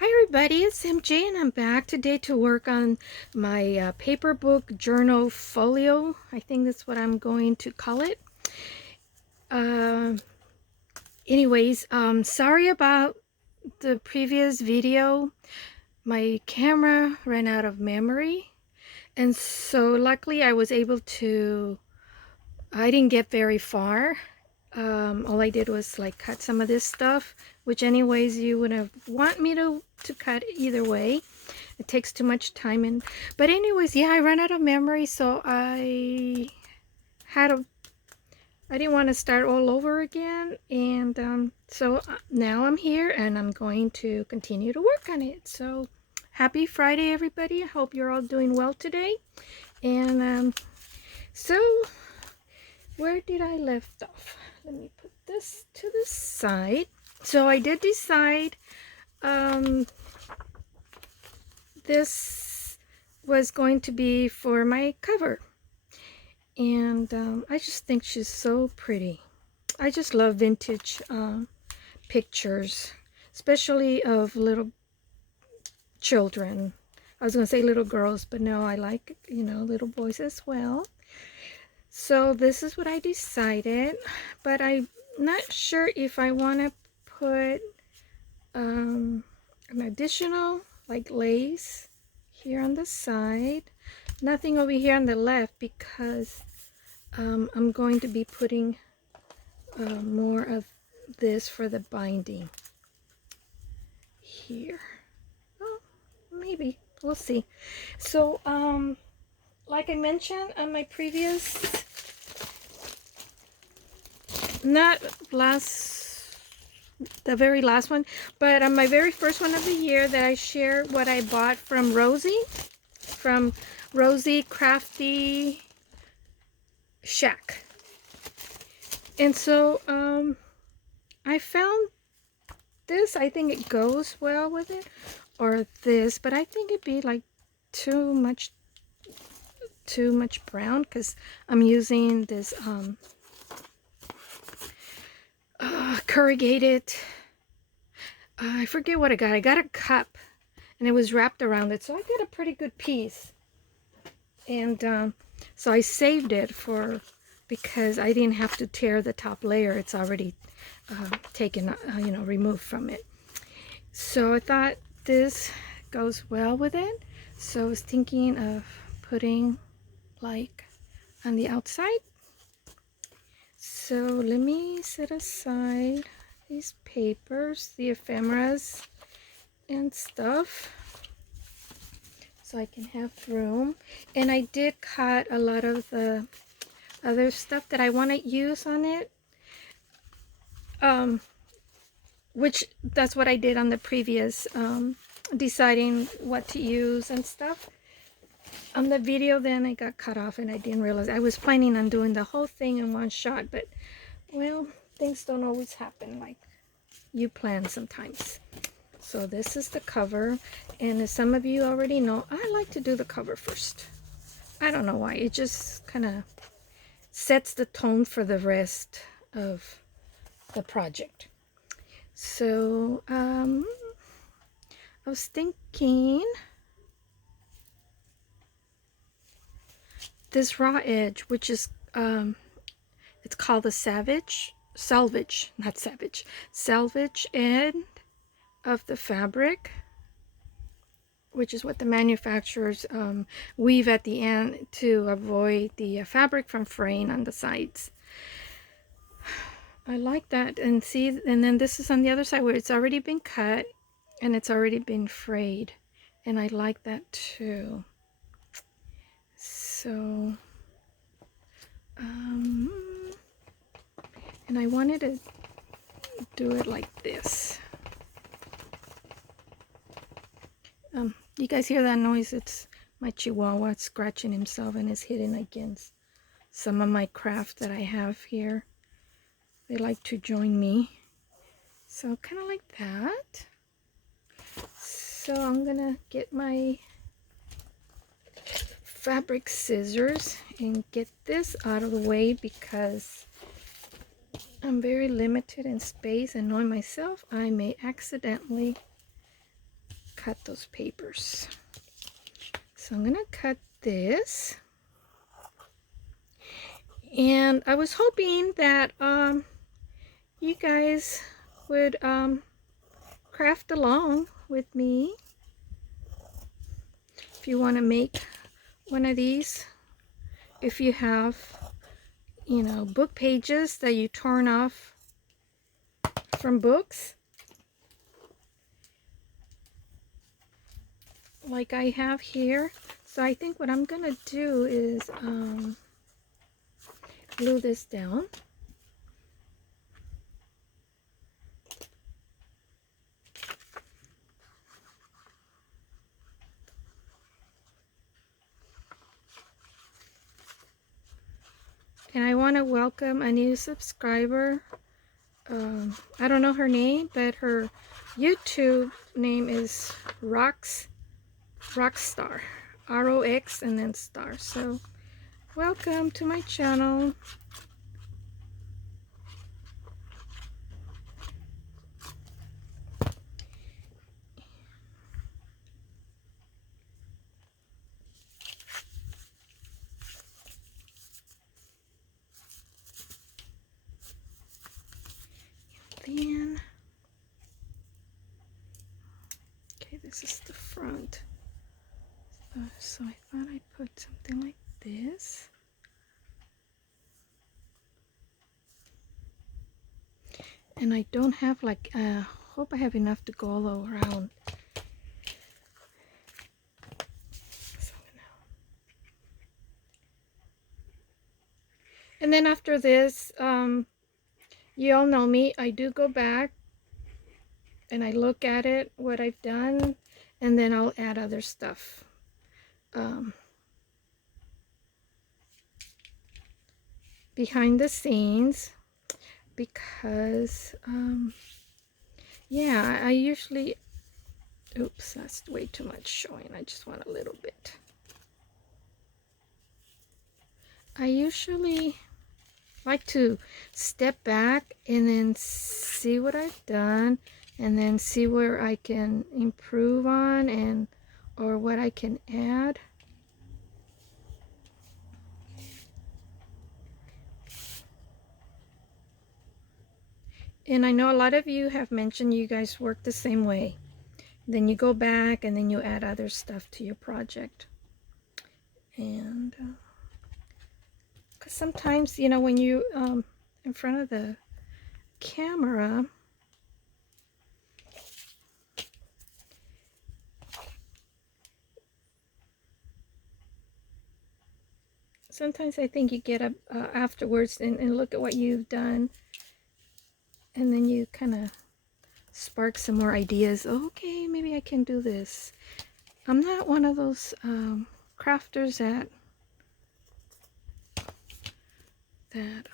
Hi everybody, it's MJ and I'm back today to work on my paper book Journal-Folio. I think that's what I'm going to call it. Uh, sorry about the previous video. My camera ran out of memory, and so luckily I was able to, I didn't get very far. All I did was like cut some of this stuff, which anyways you would have want me to cut either way. It takes too much time, but anyways, yeah, I ran out of memory, so I didn't want to start all over again, and so now I'm here and I'm going to continue to work on it. So happy Friday everybody. I hope you're all doing well today. And so where did I left off? Let me put this to the side. So I did decide this was going to be for my cover, and I just think she's so pretty. I just love vintage pictures, especially of little children. I was going to say little girls, but no, I like, little boys as well. So this is what I decided, but I'm not sure if I want to put an additional like lace here on the side. Nothing over here on the left because I'm going to be putting more of this for the binding here. Oh, maybe. We'll see. So, like I mentioned on my previous, the very last one, but on my very first one of the year that I shared what I bought from Rosie, Crafty Shack. And so I found this. I think it goes well with it, or this, but I think it'd be like too much brown because I'm using this corrugated, I forget what I got. I got a cup and it was wrapped around it, so I got a pretty good piece. And so I saved it because I didn't have to tear the top layer. It's already taken, removed from it. So I thought this goes well with it. So I was thinking of putting like on the outside. So let me set aside these papers, the ephemeras and stuff, so I can have room. And I did cut a lot of the other stuff that I want to use on it, which that's what I did on the previous deciding what to use and stuff. On the video then I got cut off and I didn't realize. I was planning on doing the whole thing in one shot, but well, things don't always happen like you plan sometimes. So this is the cover, and as some of you already know, I like to do the cover first. I don't know why. It just kind of sets the tone for the rest of the project. So I was thinking this raw edge, which is it's called the salvage end of the fabric, which is what the manufacturers weave at the end to avoid the fabric from fraying on the sides. I like that. And see, and then this is on the other side where it's already been cut and it's already been frayed, and I like that too. So and I wanted to do it like this. You guys hear that noise? It's my Chihuahua scratching himself and is hitting against some of my craft that I have here. They like to join me. So kind of like that. So I'm gonna get my fabric scissors and get this out of the way because I'm very limited in space, and knowing myself, I may accidentally cut those papers. So I'm gonna cut this. And I was hoping that you guys would craft along with me. If you want to make one of these, if you have, you know, book pages that you torn off from books, like I have here. So I think what I'm gonna do is glue this down. And I want to welcome a new subscriber. I don't know her name, but her YouTube name is Rockstar, R-O-X and then star. So welcome to my channel. Then, okay, this is the front. So I thought I'd put something like this. And I don't have like, hope I have enough to go all around. So and then after this, you all know me, I do go back and I look at it, what I've done, and then I'll add other stuff. Behind the scenes, because yeah, I usually, oops, that's way too much showing. I just want a little bit. I usually like to step back and then see what I've done, and then see where I can improve on, and or what I can add. And I know a lot of you have mentioned you guys work the same way. Then you go back and then you add other stuff to your project. And because sometimes, you know, when you in front of the camera, sometimes I think you get up afterwards and look at what you've done, and then you kind of spark some more ideas. Oh, okay, maybe I can do this. I'm not one of those crafters that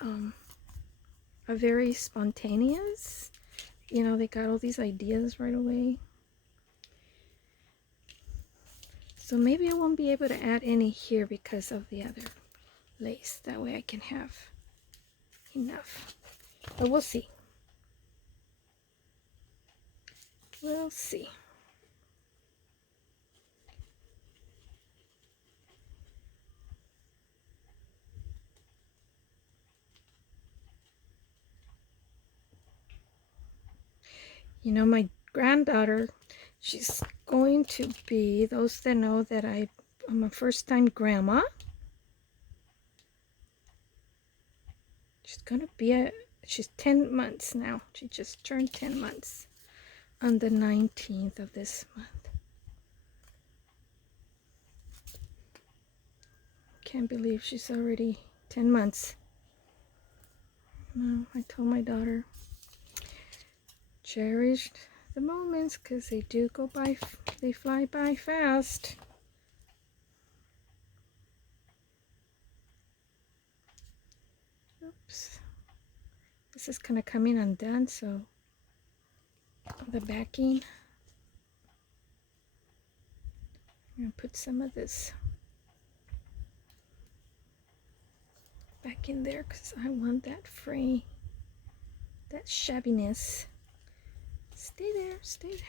are very spontaneous. You know, they got all these ideas right away. So maybe I won't be able to add any here because of the other lace. That way I can have enough. But we'll see. We'll see. You know, my granddaughter, she's going to be, those that know that I'm a first-time grandma. She's gonna be she's 10 months now. She just turned 10 months on the 19th of this month. Can't believe she's already 10 months. No, I told my daughter, cherish the moments, because they do go by, they fly by fast. Oops. This is kind of coming undone, so the backing, I'm going to put some of this back in there because I want that fray, that shabbiness. Stay there, stay there.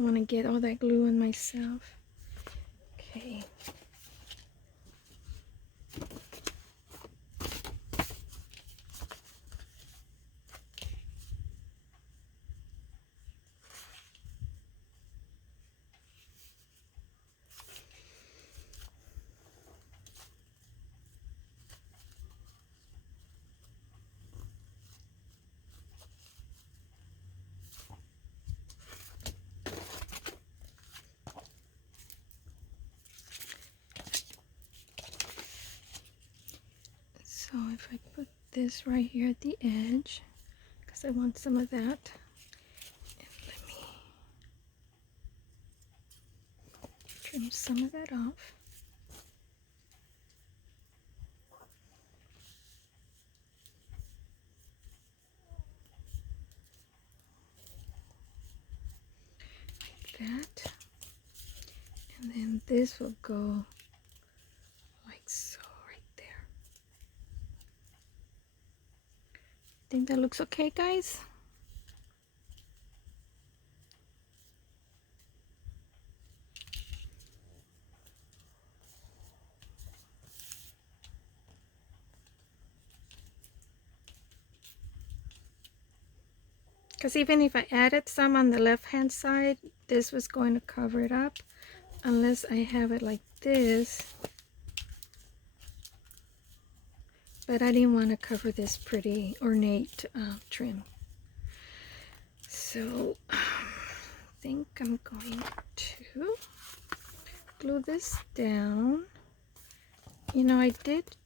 don't want to get all that glue on myself. Okay. So if I put this right here at the edge, because I want some of that, and let me trim some of that off. Like that. And then this will go like so right there. Think that looks okay, guys? Because even if I added some on the left hand side, this was going to cover it up unless I have it like this. But I didn't want to cover this pretty ornate trim. So I think I'm going to glue this down. You know, I did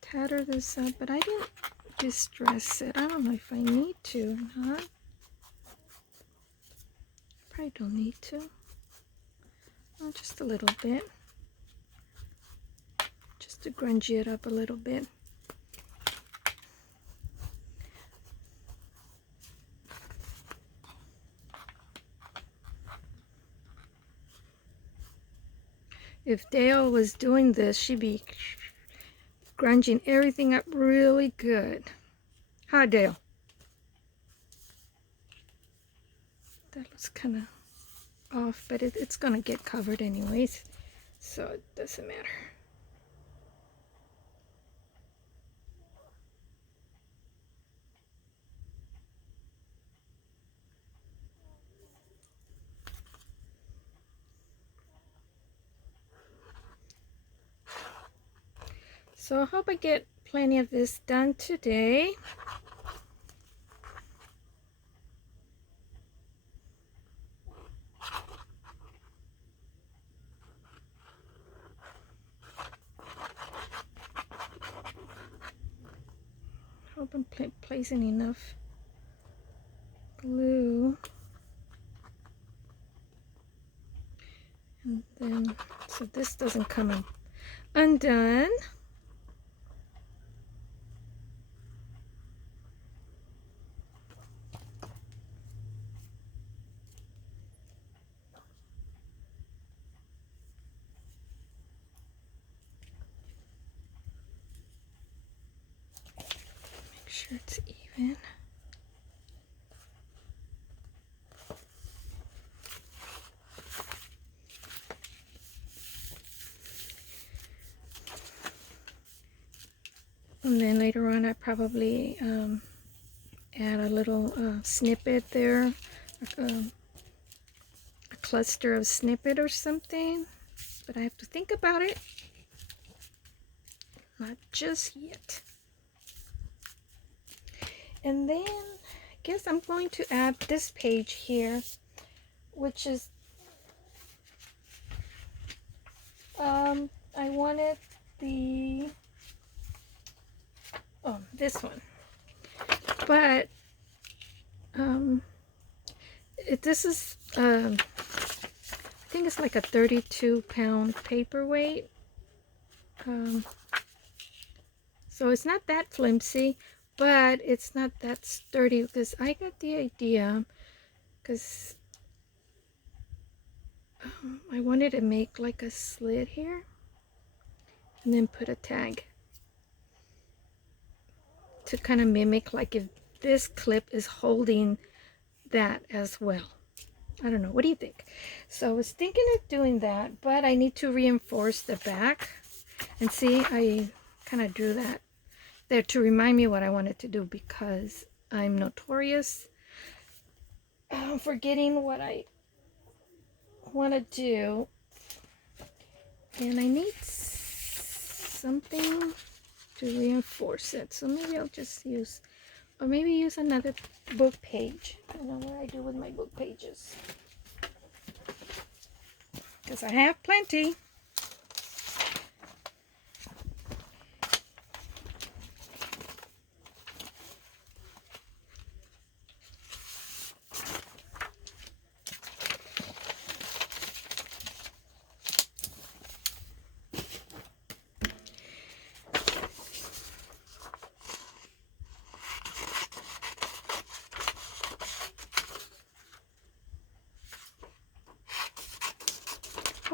tatter this up, but I didn't distress it. I don't know if I need to or not. Probably don't need to. Oh, just a little bit. Just to grungy it up a little bit. If Dale was doing this, she'd be grunging everything up really good. Huh, Dale? That looks kind of off, but it's going to get covered anyways, so it doesn't matter. So I hope I get plenty of this done today. Hope I'm placing enough glue. And then, so this doesn't come undone. Make sure it's even. And then later on I probably add a little snippet there, a cluster of snippet or something, but I have to think about it. Not just yet. And then I guess I'm going to add this page here, which is I wanted the this one, but this is I think it's like a 32-pound paperweight, so it's not that flimsy, but it's not that sturdy, because I got the idea, because I wanted to make like a slit here and then put a tag to kind of mimic like if this clip is holding that as well. I don't know. What do you think? So I was thinking of doing that, but I need to reinforce the back. And see, I kind of drew that there to remind me what I wanted to do, because I'm notorious forgetting what I want to do. And I need something to reinforce it. So maybe I'll just use, or maybe use another book page. I don't know what I do with my book pages, because I have plenty.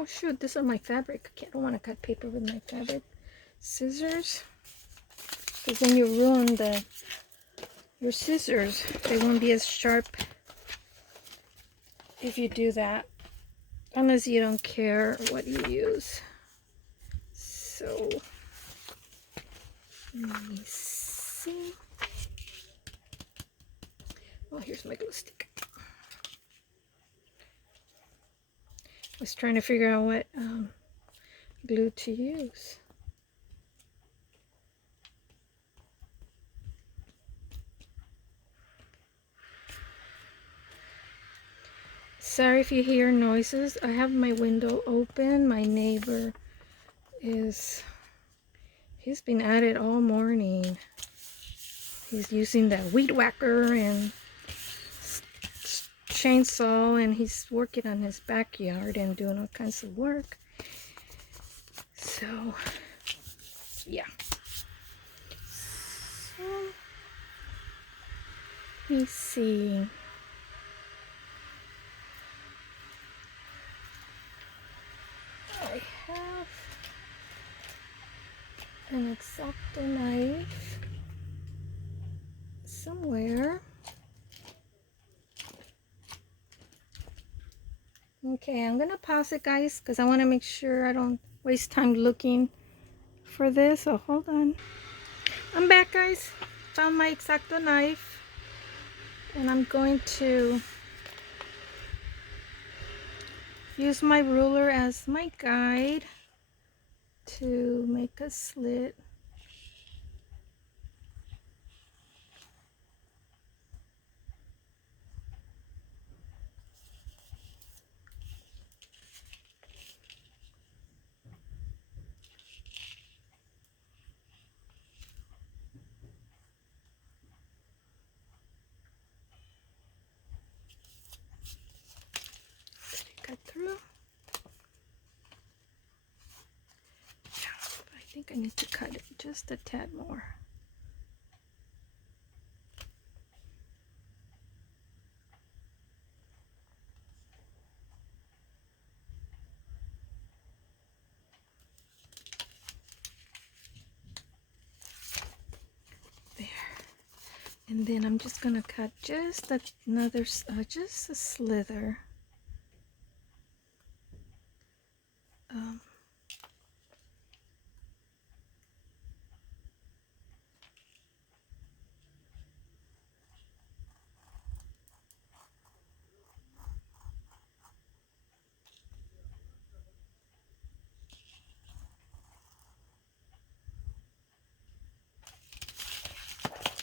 Oh shoot, this is my fabric. I don't want to cut paper with my fabric scissors, because then you ruin your scissors. They won't be as sharp if you do that, unless you don't care what you use. So let me see. Oh, here's my glue stick. I was trying to figure out what glue to use. Sorry if you hear noises. I have my window open. My neighbor he's been at it all morning. He's using the weed whacker and chainsaw, and he's working on his backyard and doing all kinds of work. So yeah, so let me see. I have an X-Acto knife somewhere. Okay, I'm gonna pause it, guys, because I want to make sure I don't waste time looking for this. So hold on. I'm back, guys. Found my X-Acto knife, and I'm going to use my ruler as my guide to make a slit. Cut through. I think I need to cut it just a tad more. There. And then I'm just gonna cut just another, just a slither.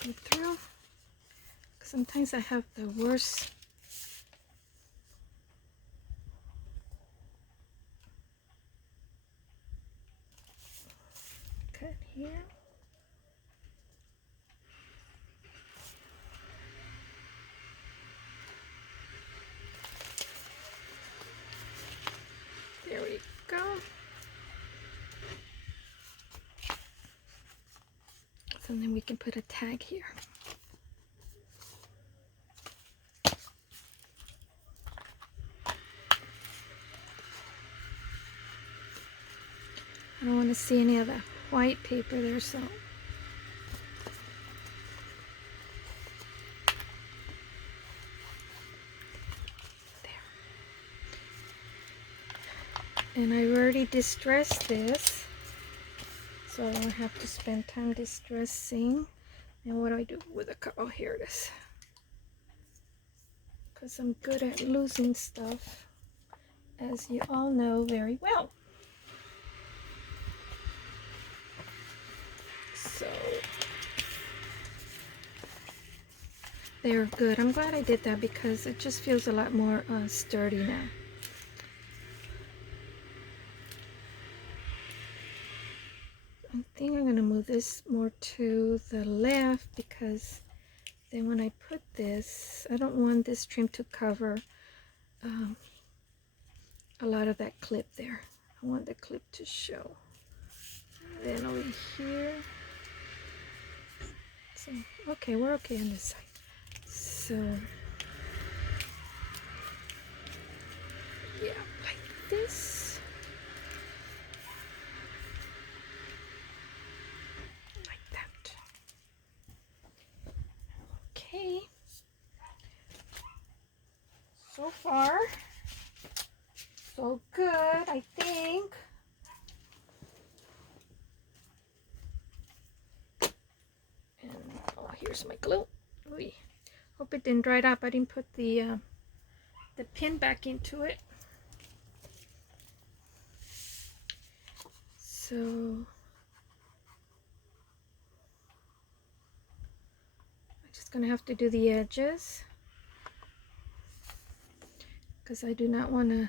Go through. Sometimes I have the worst. Cut here. There we go. So then we can put a tag here. I don't want to see any of the white paper there, so there. And I already distressed this, so I don't have to spend time distressing. And what do I do with the cup? Oh, here it is. Because I'm good at losing stuff, as you all know very well. So they're good. I'm glad I did that because it just feels a lot more sturdy now. I think I'm going to move this more to the left because then when I put this, I don't want this trim to cover a lot of that clip there. I want the clip to show. And then over here. So, okay, we're okay on this side. So, yeah, like this. Like that. Okay. So far, so good, I think. And, oh, here's my glue. Ooh, hope it didn't dry up. I didn't put the pin back into it. So I'm just gonna have to do the edges because I do not want to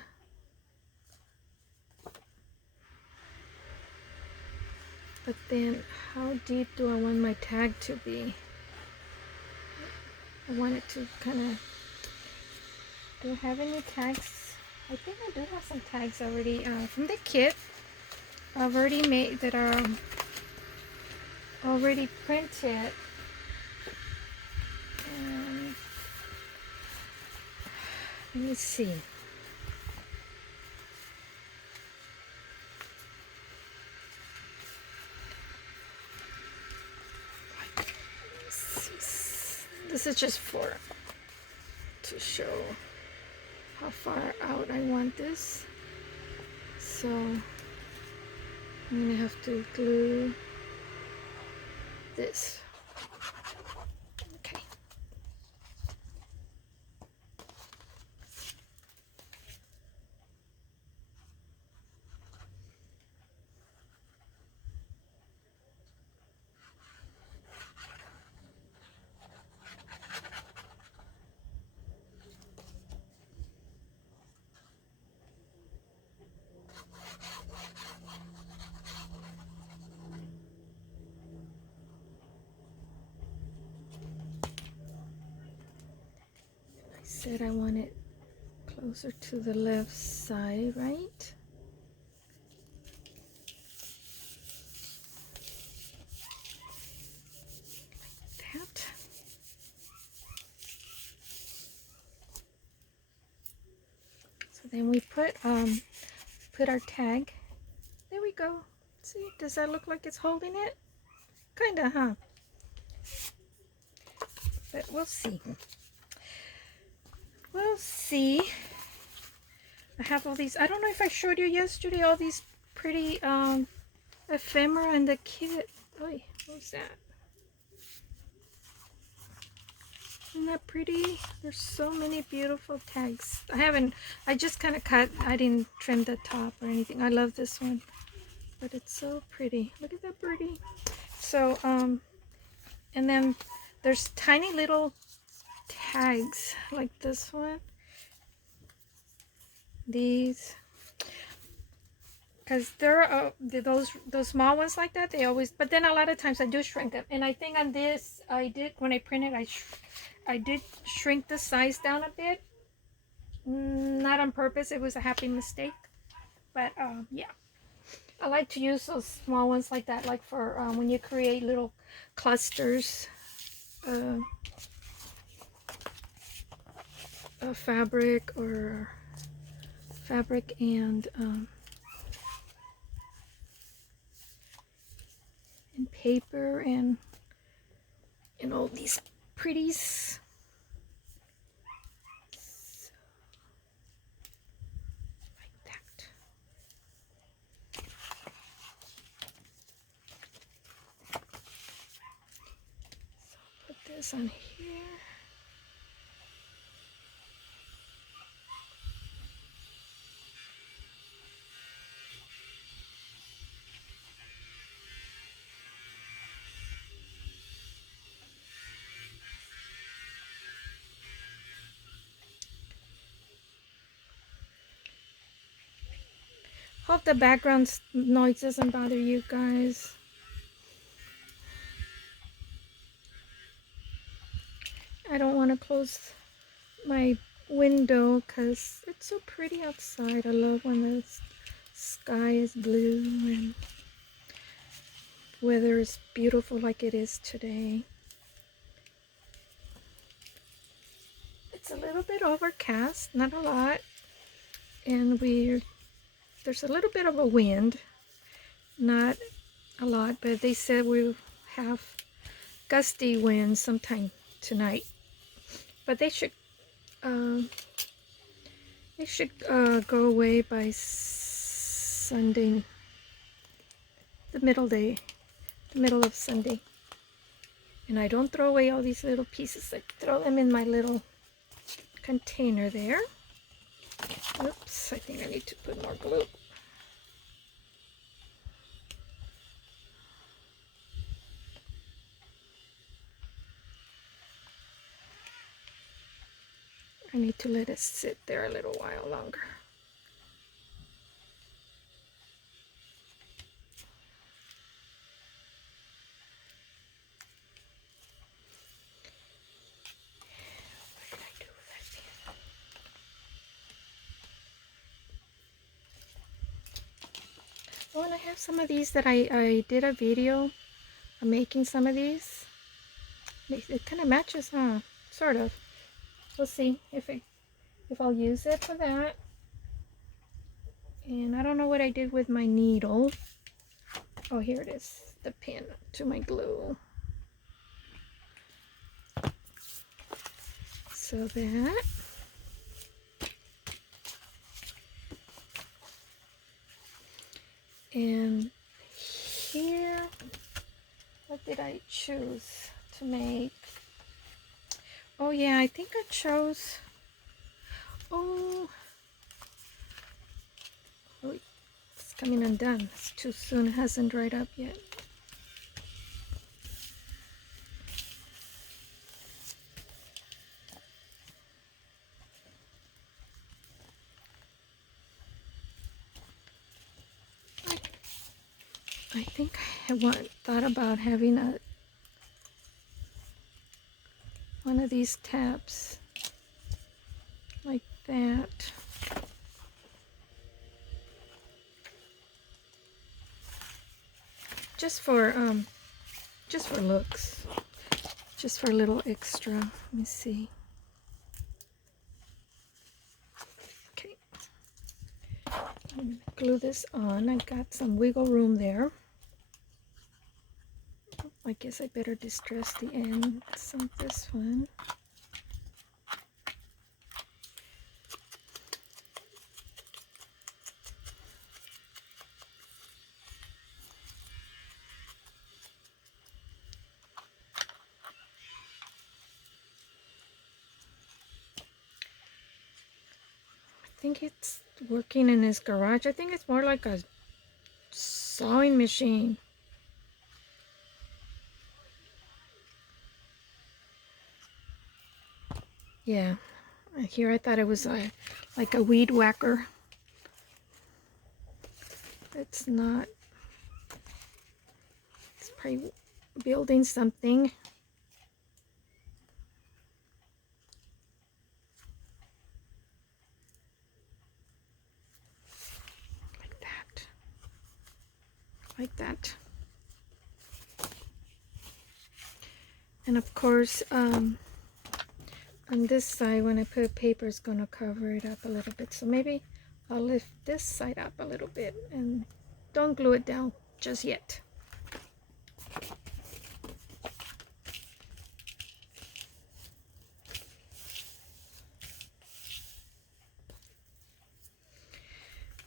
but then how deep do I want my tag to be? I want it to kind of, do I have any tags? I think I do have some tags already from the kit I've already made that are already printed. Let me see. This is just to show how far out I want this. So I'm gonna have to glue this. Okay. Said I want it closer to the left side, right? Like that. So then we put our tag. There we go. See, does that look like it's holding it? Kinda, huh? But we'll see. We'll see. I have all these. I don't know if I showed you yesterday all these pretty ephemera in the kit. Oh, what was that? Isn't that pretty? There's so many beautiful tags. I just kind of cut. I didn't trim the top or anything. I love this one, but it's so pretty. Look at that birdie. So and then there's tiny little tags like this one, these, because there are those small ones like that, they always, but then a lot of times I do shrink them. And I think on this I did, when I printed, I did shrink the size down a bit, not on purpose, it was a happy mistake. But yeah, I like to use those small ones like that, like for when you create little clusters of fabric, or fabric and paper and all these pretties. So, like that. this on here. Hope the background noise doesn't bother you guys. I don't want to close my window because it's so pretty outside. I love when the sky is blue and weather is beautiful like it is today. It's a little bit overcast, not a lot, and there's a little bit of a wind, not a lot, but they said we'll have gusty winds sometime tonight. But they should go away by Sunday, the middle of Sunday. And I don't throw away all these little pieces. I throw them in my little container there. Oops, I think I need to put more glue. I need to let it sit there a little while longer. What did I do with that? Oh, and I have some of these that I did a video of making some of these. It kind of matches, huh? Sort of. We'll see if I'll use it for that. And I don't know what I did with my needle. Oh, here it is, the pin to my glue. So that. And here, what did I choose to make? Oh yeah, I think I chose, oh, it's coming undone. It's too soon, it hasn't dried up yet. I think I thought about having one of these tabs like that. Just for looks, just for a little extra. Let me see. Okay, glue this on. I got some wiggle room there. I guess I better distress the ends of this one. I think it's working in his garage. I think it's more like a sewing machine. Yeah, here I thought it was like a weed whacker. It's not. It's probably building something. Like that. Like that. And of course, on this side, when I put paper, it's going to cover it up a little bit. So maybe I'll lift this side up a little bit and don't glue it down just yet.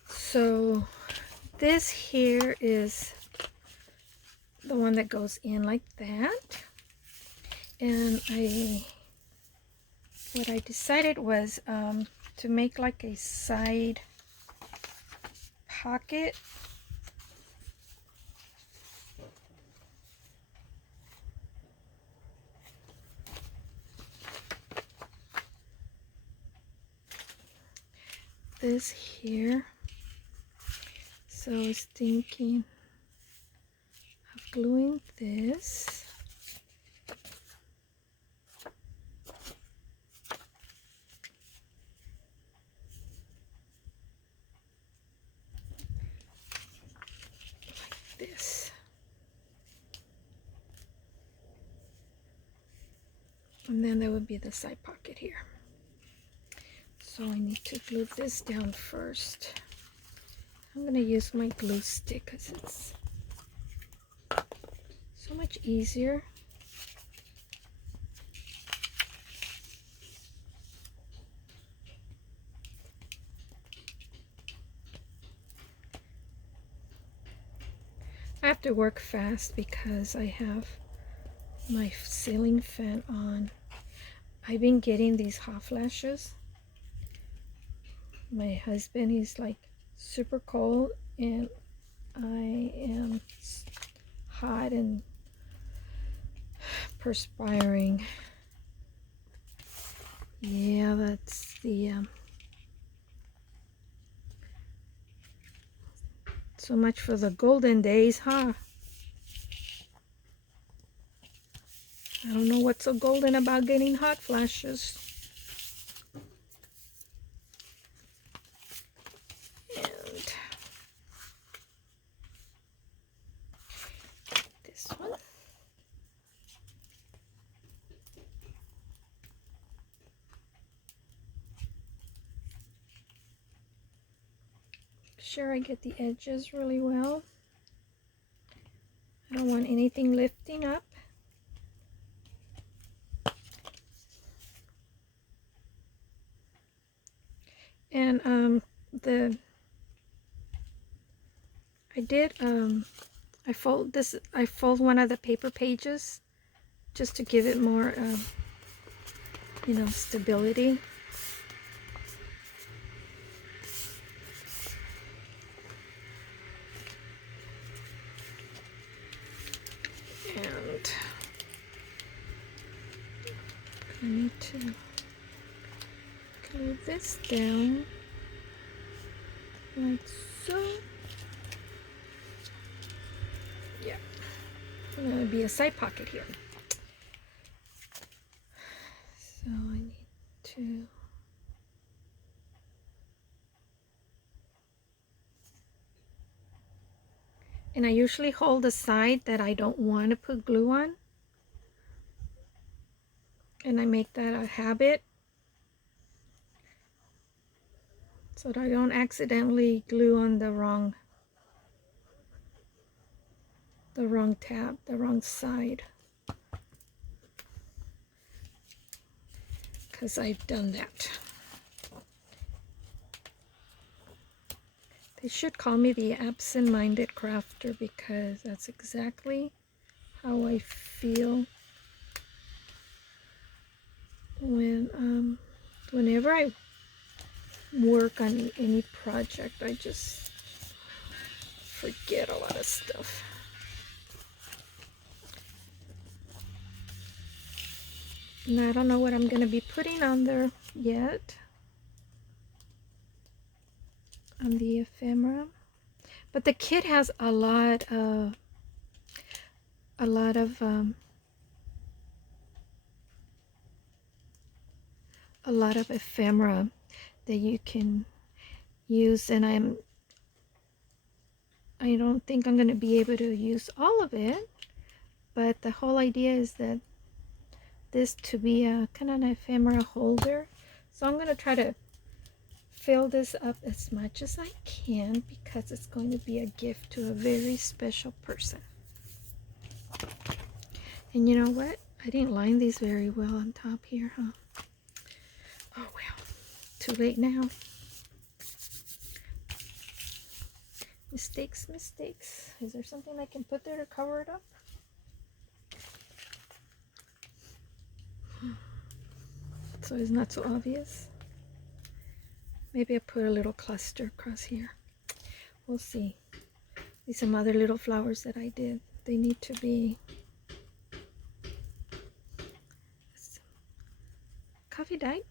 So this here is the one that goes in like that. And what I decided was to make like a side pocket. This here. So I was thinking of gluing this. Like this. And then there would be the side pocket here. So I need to glue this down first. I'm going to use my glue stick because it's so much easier. I have to work fast because I have my ceiling fan on. I've been getting these hot flashes. My husband, he's like super cold and I am hot and perspiring. Yeah, that's the so much for the golden days, huh? I don't know what's so golden about getting hot flashes. And this one. Make sure I get the edges really well. I don't want anything lifting up. And I fold one of the paper pages just to give it more you know, stability. And I need to glue this down like so. Yeah, and there would be a side pocket here. So I need to and I usually hold the side that I don't want to put glue on. And I make that a habit so that I don't accidentally glue on the wrong tab, the wrong side. Because I've done that. They should call me the absent-minded crafter because that's exactly how I feel when whenever I work on any project. I just forget a lot of stuff. And I don't know what I'm going to be putting on there yet. On the ephemera. But the kit has a lot of ephemera that you can use, and I don't think I'm going to be able to use all of it, but the whole idea is that this to be a kind of an ephemera holder. So I'm going to try to fill this up as much as I can because it's going to be a gift to a very special person. And you know what? I didn't line these very well on top here, huh? Oh well, too late now. Mistakes, mistakes. Is there something I can put there to cover it up? so it's not so obvious. Maybe I put a little cluster across here. We'll see. These some other little flowers that I did. They need to be coffee dyed.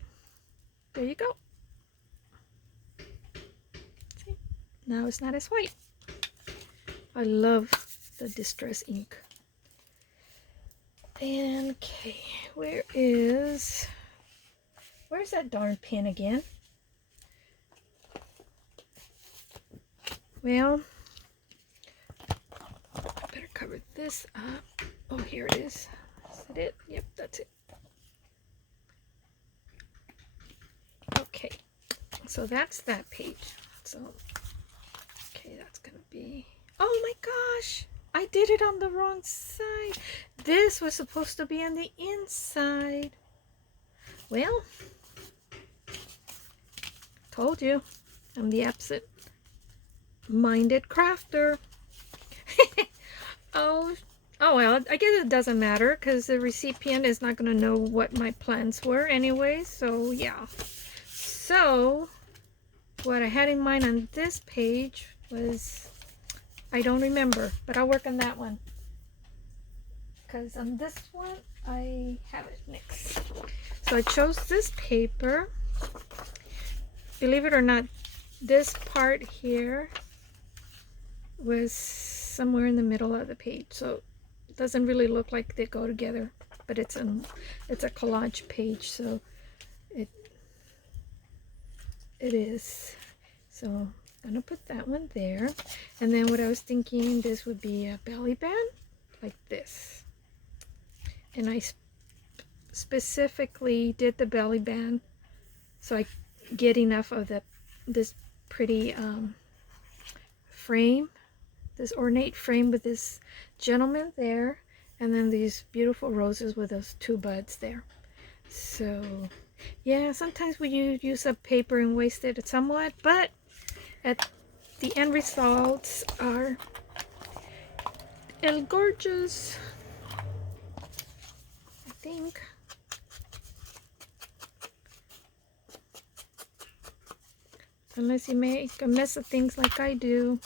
There you go. See? Now it's not as white. I love the distress ink. And okay, where's that darn pen again? Well, I better cover this up. Oh, here it is. Is that it? Yep, that's it. Okay, so that's that page. So, okay, that's gonna be, oh my gosh, I did it on the wrong side. This was supposed to be on the inside. Well, told you, I'm the absent-minded crafter. Oh well, I guess it doesn't matter because the recipient is not going to know what my plans were anyway, so yeah. So, what I had in mind on this page was, I don't remember, but I'll work on that one. Because on this one, I have it next. So I chose this paper. Believe it or not, this part here was somewhere in the middle of the page. So it doesn't really look like they go together, but it's a collage page, so it is. So I'm gonna put that one there. And then what I was thinking, this would be a belly band like this. And I specifically did the belly band so I get enough of this pretty frame, this ornate frame with this gentleman there, and then these beautiful roses with those two buds there. So yeah, sometimes we use up paper and waste it somewhat, but at the end results are gorgeous, I think. Unless you make a mess of things like I do.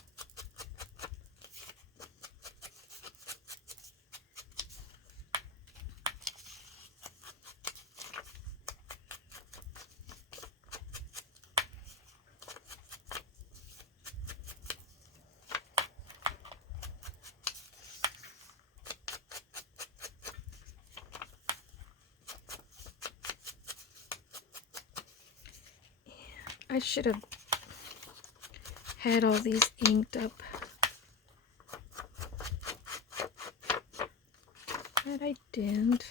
I should have had all these inked up, but I didn't,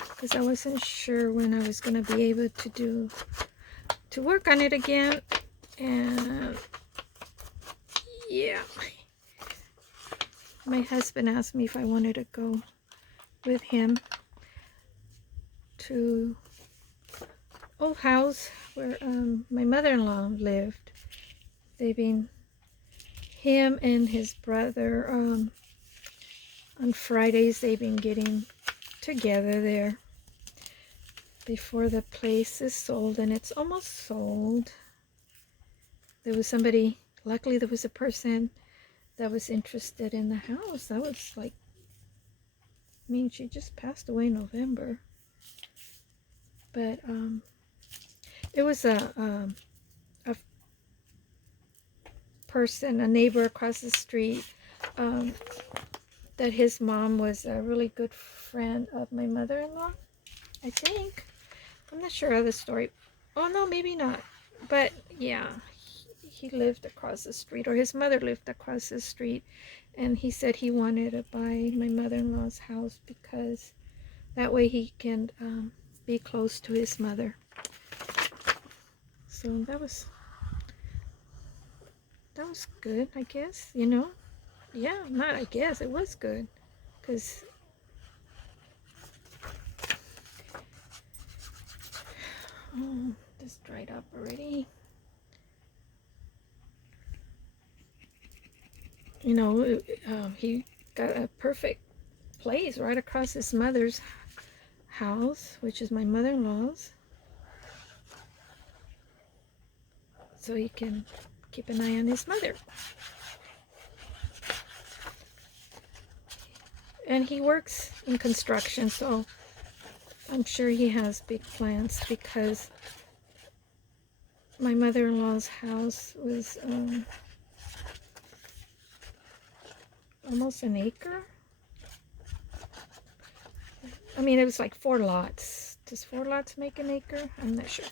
because I wasn't sure when I was going to be able to work on it again. And yeah, my husband asked me if I wanted to go with him to old house where my mother-in-law lived. Him and his brother, on Fridays they've been getting together there before the place is sold, and it's almost sold. There was somebody, luckily there was a person that was interested in the house. That was like, I mean, she just passed away in November, but it was a person, a neighbor across the street, that his mom was a really good friend of my mother-in-law, I think. I'm not sure of the story. Oh no, maybe not. But yeah, he lived across the street, or his mother lived across the street, and he said he wanted to buy my mother-in-law's house because that way he can be close to his mother. So that was good, I guess, you know. Yeah, not I guess, it was good, because oh, this dried up already. You know, he got a perfect place right across his mother's house, which is my mother-in-law's. So he can keep an eye on his mother. And he works in construction, so I'm sure he has big plans, because my mother-in-law's house was almost an acre. I mean, it was like 4 lots. Does 4 lots make an acre? I'm not sure.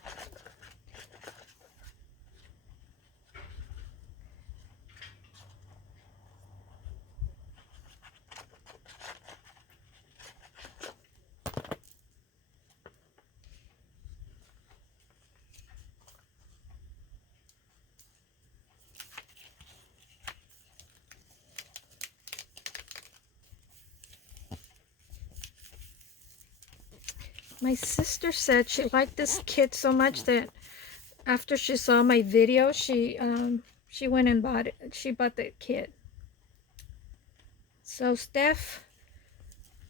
My sister said she liked this kit so much that after she saw my video, she went and bought it. She bought the kit. So Steph,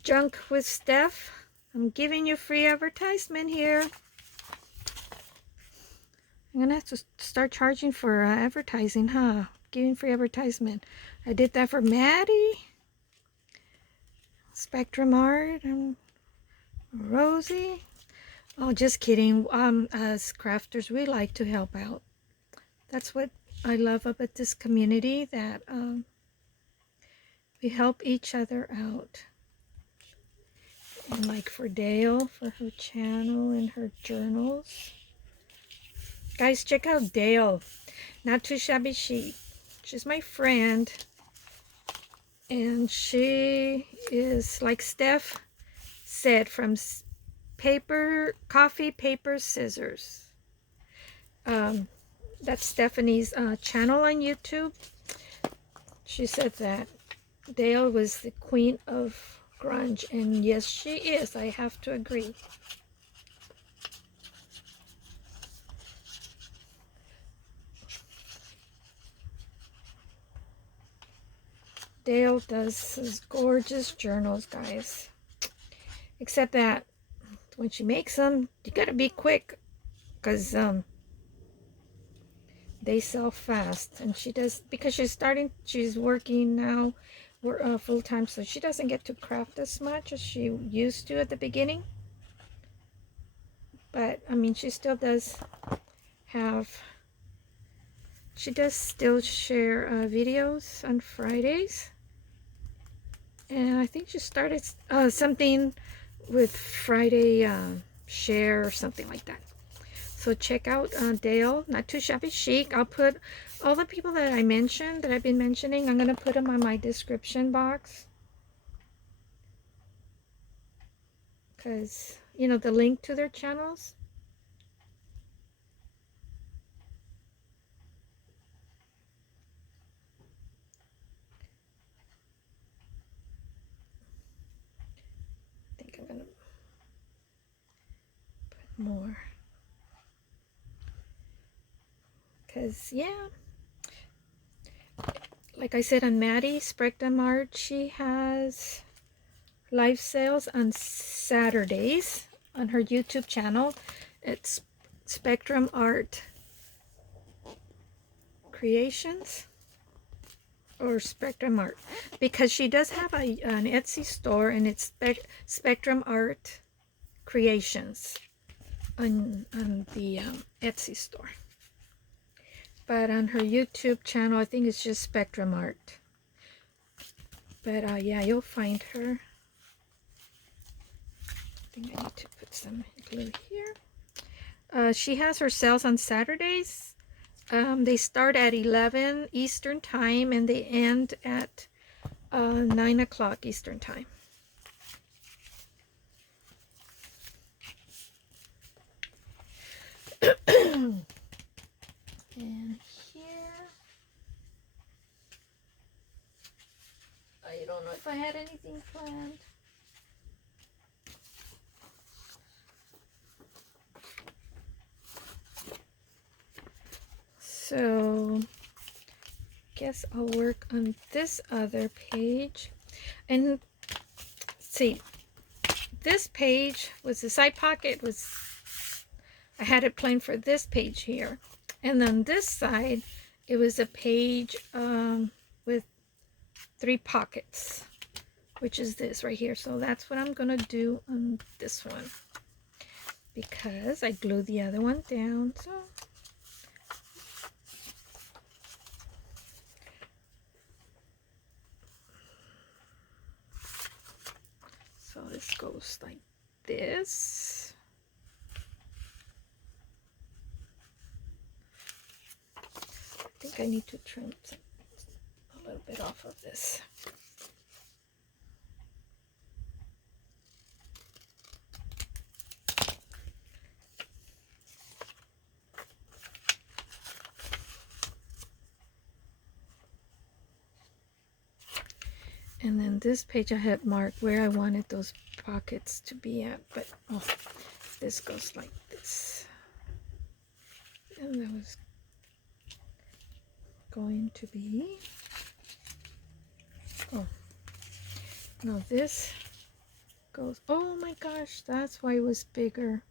Junk with Steph, I'm giving you free advertisement here. I'm gonna have to start charging for advertising, huh? Giving free advertisement. I did that for Maddie, Spectrum Art, and Rosie. Oh, just kidding. As crafters, we like to help out. That's what I love about this community, that we help each other out. And like for Dale, for her channel and her journals. Guys, check out Dale. Not Too Shabby Chic. She's my friend. And she is, like Steph said, from Coffee, Paper, Scissors. That's Stephanie's channel on YouTube. She said that Dale was the queen of grunge, and yes, she is. I have to agree. Dale does his gorgeous journals, guys. Except that when she makes them, you gotta be quick, because they sell fast. And she does, because she's working now full-time, so she doesn't get to craft as much as she used to at the beginning. But I mean, she still does still share videos on Fridays. And I think she started something with Friday share or something like that. So check out Dale, Not Too Shabby Chic. I'll put all the people that I mentioned, that I've been mentioning, I'm going to put them on my description box. Because, you know, the link to their channels. I think I'm going to put more. Because, yeah, like I said, on Madi Saturdays, she has live sales on Saturdays on her YouTube channel. It's Spectrum Art Creations, or Spectrum Art, because she does have an Etsy store, and it's Spectrum Art Creations on the Etsy store. But on her YouTube channel, I think it's just Spectrum Art. But yeah, you'll find her. I think I need to put some glue here. She has her sales on Saturdays. They start at 11 Eastern Time, and they end at 9 o'clock Eastern Time. And here, I don't know if I had anything planned. So, guess I'll work on this other page. And see, this page was the side pocket, I had it planned for this page here. And then this side, it was a page with 3 pockets, which is this right here. So that's what I'm gonna do on this one, because I glued the other one down. So this goes like this. I think I need to trim a little bit off of this. And then this page I had marked where I wanted those pockets to be at, but oh, this goes like this. And that was going to be, oh, no, this goes, oh my gosh, that's why it was bigger.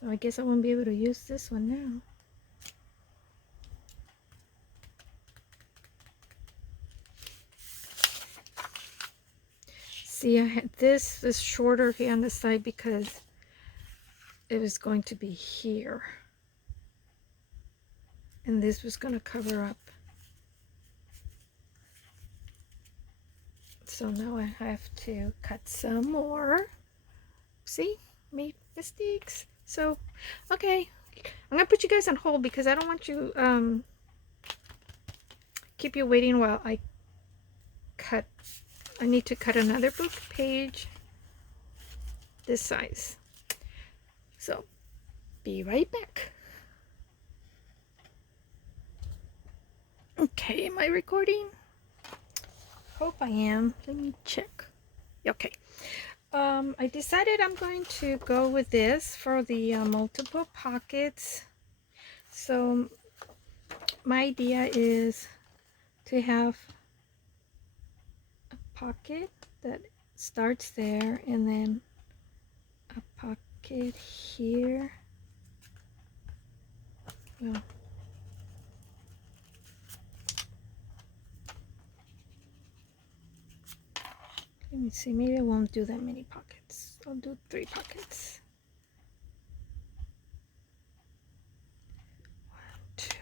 So I guess I won't be able to use this one now. See, I had this shorter here on the side because it was going to be here. And this was going to cover up. So now I have to cut some more. See, made mistakes. So, okay, I'm gonna put you guys on hold because I don't want you keep you waiting while I need to cut another book page this size. So, be right back. Okay, am I recording? Hope I am. Let me check. Okay. I decided I'm going to go with this for the multiple pockets. So my idea is to have a pocket that starts there and then a pocket here. Well, let me see, maybe I won't do that many pockets. I'll do 3 pockets. 1, 2,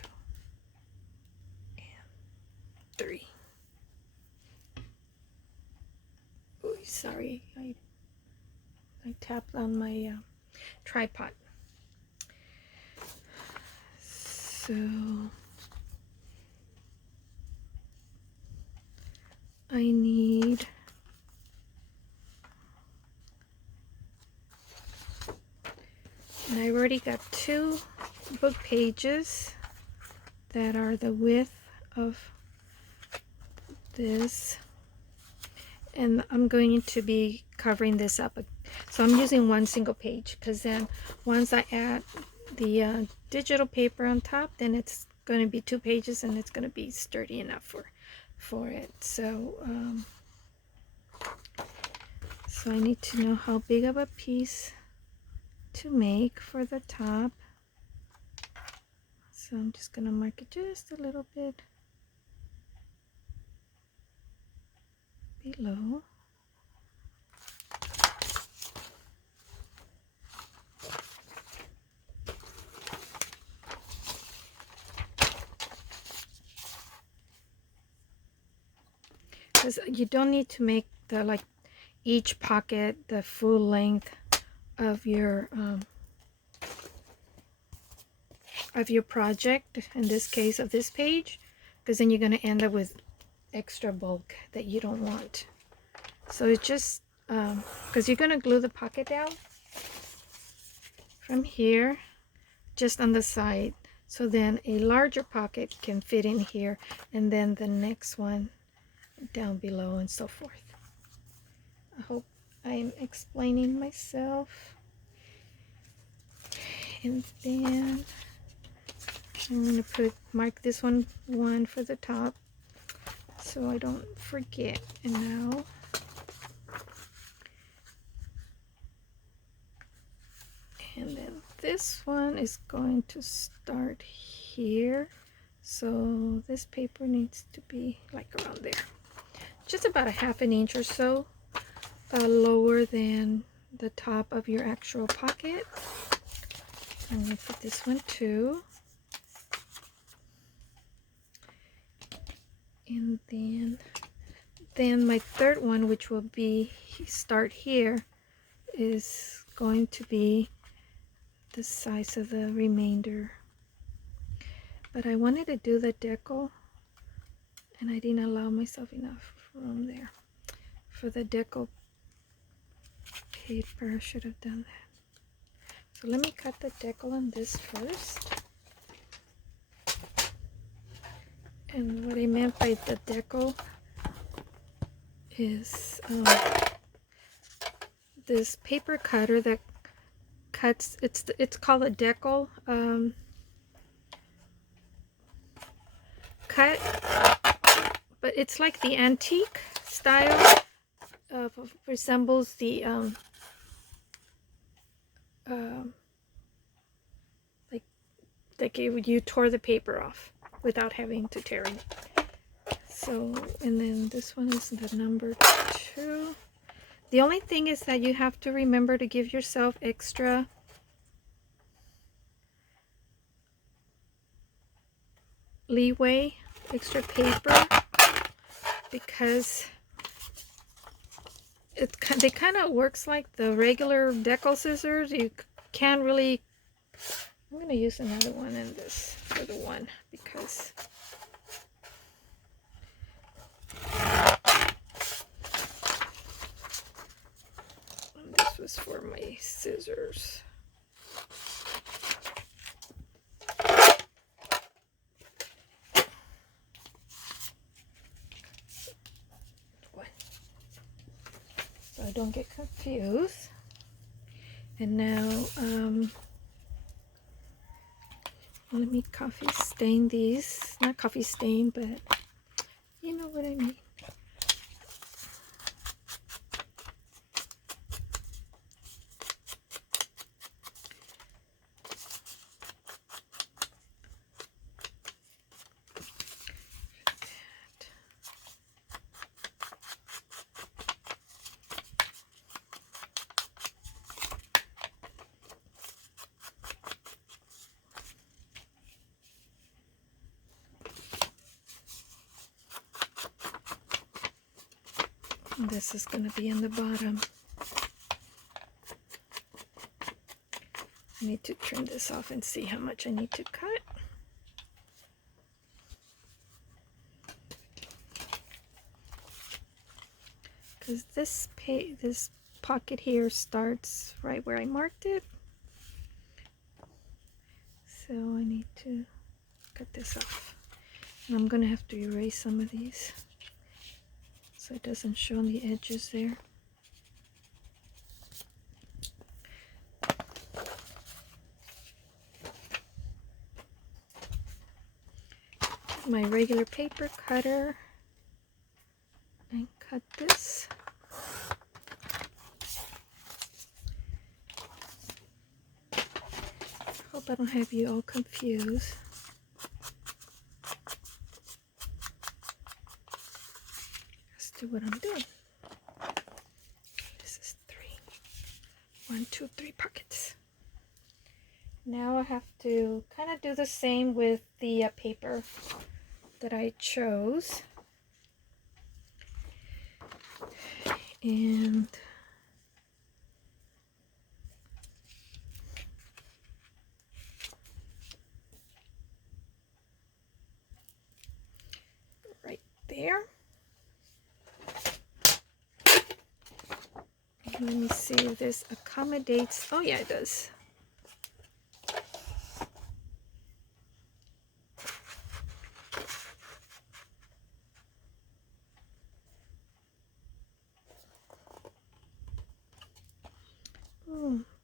and 3. Oh, sorry, I tapped on my tripod. So I need and I already got 2 book pages that are the width of this, and I'm going to be covering this up. So I'm using 1 single page, because then once I add the digital paper on top, then it's going to be 2 pages and it's going to be sturdy enough for it. So so I need to know how big of a piece to make for the top. So I'm just going to mark it just a little bit below. Because you don't need to make the each pocket the full length of your project, in this case of this page, because then you're going to end up with extra bulk that you don't want. So it's just because you're going to glue the pocket down from here just on the side, so then a larger pocket can fit in here, and then the next one down below, and so forth. I hope I'm explaining myself. And then I'm going to mark this one for the top so I don't forget. And now and then this one is going to start here, so this paper needs to be like around there, just about a ½ inch or so lower than the top of your actual pocket. I'm going to put this one too. And then my third one, which will be start here, is going to be the size of the remainder. But I wanted to do the deco, and I didn't allow myself enough room there for the deco paper. I should have done that. So let me cut the deco on this first. And what I meant by the deco is this paper cutter that cuts. It's called a Deco cut, but it's like the antique style of resembles the like you tore the paper off without having to tear it. So, and then this one is the number 2. The only thing is that you have to remember to give yourself extra leeway, extra paper, because they kind of works like the regular Deco scissors. You can't really. I'm going to use another one in this for the one, because this was for my scissors. So I don't get confused. And now let me coffee stain these. Not coffee stain, but you know what I mean. This is going to be in the bottom. I need to trim this off and see how much I need to cut. Because this pocket here starts right where I marked it. So I need to cut this off. And I'm going to have to erase some of these so it doesn't show on the edges there. My regular paper cutter and cut this. Hope I don't have you all confused. Let's do what I'm doing. This is 3. 1, 2, 3 pockets. Now I have to kind of do the same with the paper that I chose. And right there. Let me see if this accommodates. Oh yeah, it does.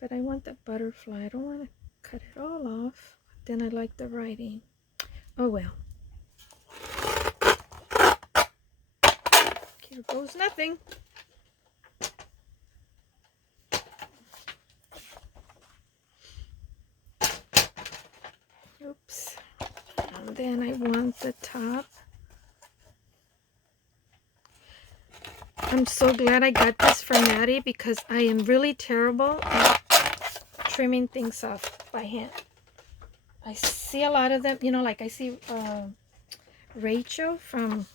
But I want the butterfly. I don't want to cut it all off. then I like the writing. Oh well. Here goes nothing. Oops. And then I want the top. I'm so glad I got this from Madi because I am really terrible at trimming things off by hand. I see a lot of them, you know, like I see Rachel from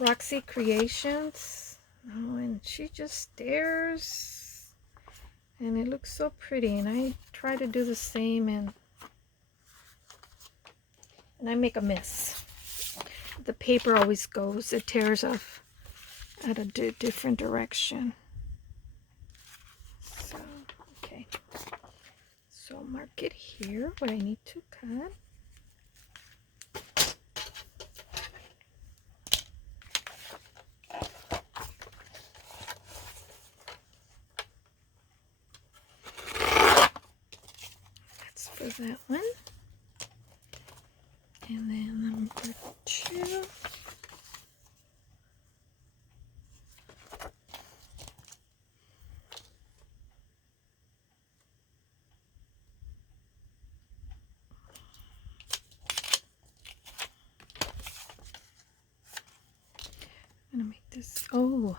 Roxy Creations. Oh, and she just stares. And it looks so pretty. And I try to do the same and I make a mess. The paper always goes, it tears off at a different direction. So, okay. So mark it here, what I need to cut. That's for that one. And then number 2. I'm gonna make this, oh,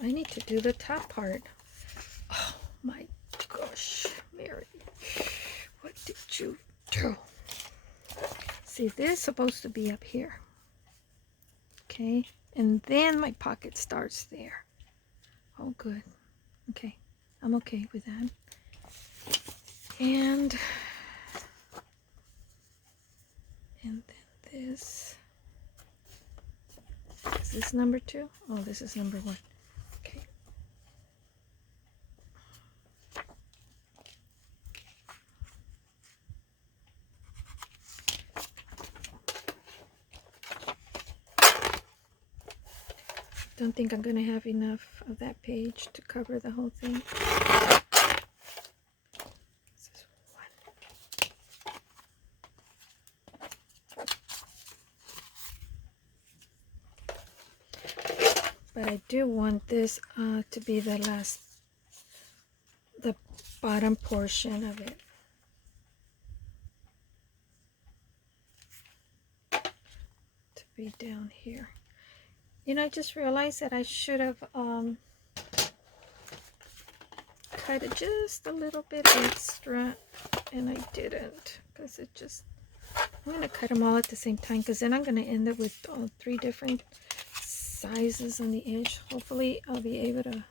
I need to do the top part. Oh my gosh, Mary, what did you do? See, this is supposed to be up here. Okay, and then my pocket starts there. Oh, good. Okay, I'm okay with that. And then this. Is this number 2? Oh, this is number 1. Okay. Don't think I'm going to have enough of that page to cover the whole thing. This is 1. But I do want this to be the bottom portion of it. To be down here. You know, I just realized that I should have cut it just a little bit extra, and I didn't, because it just, I'm going to cut them all at the same time, because then I'm going to end up with 3 different sizes on the edge. Hopefully I'll be able to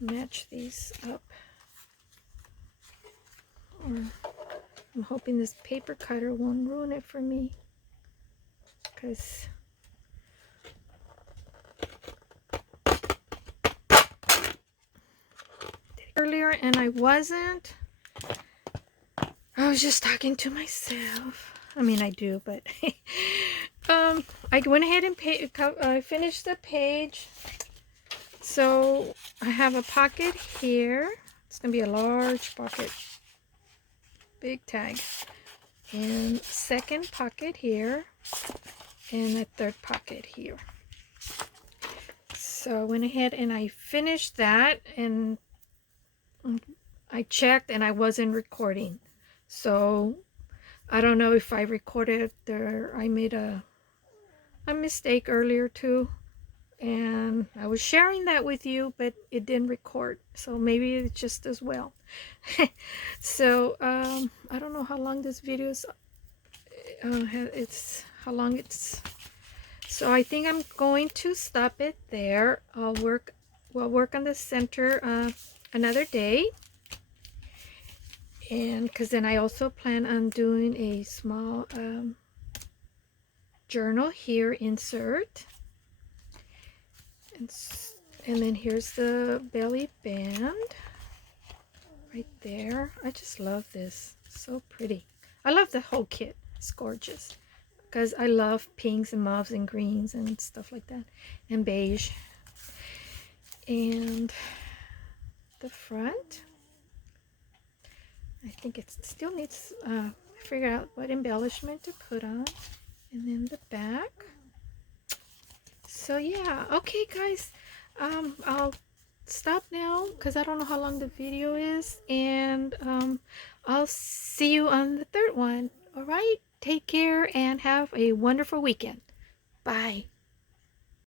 match these up. Or I'm hoping this paper cutter won't ruin it for me, because earlier and I wasn't. I was just talking to myself. I mean, I do, but I went ahead and finished the page. So I have a pocket here. It's gonna be a large pocket, big tag, and second pocket here, and a third pocket here. So I went ahead and I finished that, and I checked and I wasn't recording. So I don't know if I recorded there. I made a mistake earlier too, and I was sharing that with you, but it didn't record. So maybe it's just as well. So I don't know how long this video is. How long it's. So I think I'm going to stop it there. We'll work on the center another day. And because then I also plan on doing a small journal here insert. And then here's the belly band right there. I just love this. So pretty. I love the whole kit. It's gorgeous. Because I love pinks and mauves and greens and stuff like that. And beige. And the front. I think it still needs, figure out what embellishment to put on. And then the back. So yeah, okay guys, I'll stop now because I don't know how long the video is, and I'll see you on the third one. All right, take care and have a wonderful weekend. Bye.